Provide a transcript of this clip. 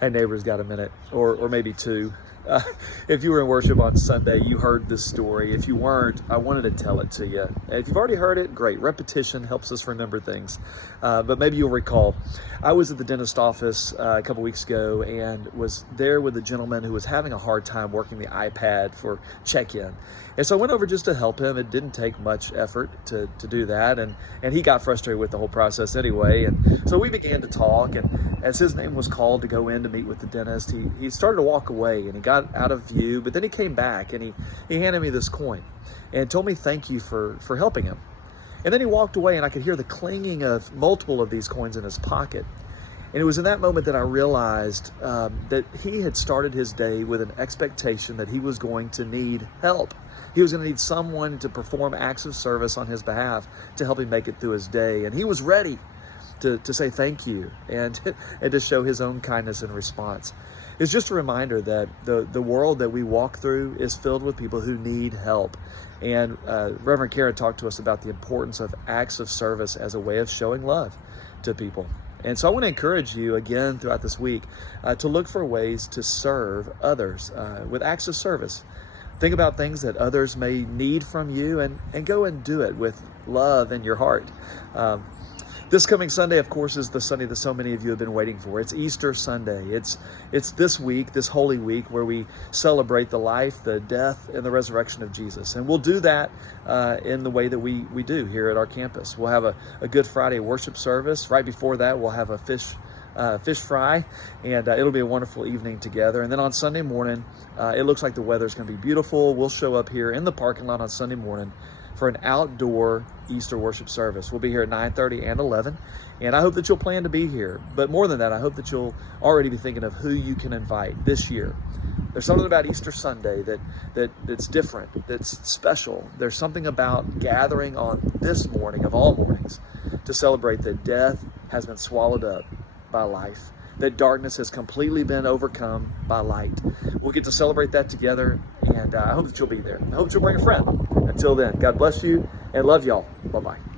Hey, neighbors, got a minute or maybe two. Uh, if you were in worship on Sunday, you heard this story. If you weren't, I wanted to tell it to you. If you've already heard it, great. Repetition helps us remember things. But maybe you'll recall. I was at the dentist office a couple weeks ago and was there with a gentleman who was having a hard time working the iPad for check-in. And so I went over just to help him. It didn't take much effort to do that. And he got frustrated with the whole process anyway. And so we began to talk. And as his name was called to go in to meet with the dentist, he started to walk away and he got out of view, but then he came back and he handed me this coin and told me thank you for helping him. And then he walked away and I could hear the clanging of multiple of these coins in his pocket. And it was in that moment that I realized that he had started his day with an expectation that he was going to need help. He was going to need someone to perform acts of service on his behalf to help him make it through his day. And he was ready to say thank you and to show his own kindness in response. It's just a reminder that the world that we walk through is filled with people who need help. And Reverend Karen talked to us about the importance of acts of service as a way of showing love to people. And so I want to encourage you again throughout this week to look for ways to serve others with acts of service. Think about things that others may need from you and go and do it with love in your heart. This coming Sunday, of course, is the Sunday that so many of you have been waiting for. It's Easter Sunday. It's this week, this Holy Week, where we celebrate the life, the death, and the resurrection of Jesus. And we'll do that in the way that we do here at our campus. We'll have a Good Friday worship service. Right before that, we'll have a fish fry, and it'll be a wonderful evening together. And then on Sunday morning, it looks like the weather's going to be beautiful. We'll show up here in the parking lot on Sunday morning for an outdoor Easter worship service. We'll be here at 9:30 and 11, and I hope that you'll plan to be here. But more than that, I hope that you'll already be thinking of who you can invite this year. There's something about Easter Sunday that's different, that's special. There's something about gathering on this morning of all mornings to celebrate that death has been swallowed up by life, that darkness has completely been overcome by light. We'll get to celebrate that together, and I hope that you'll be there. I hope that you'll bring a friend. Until then, God bless you and love y'all. Bye-bye.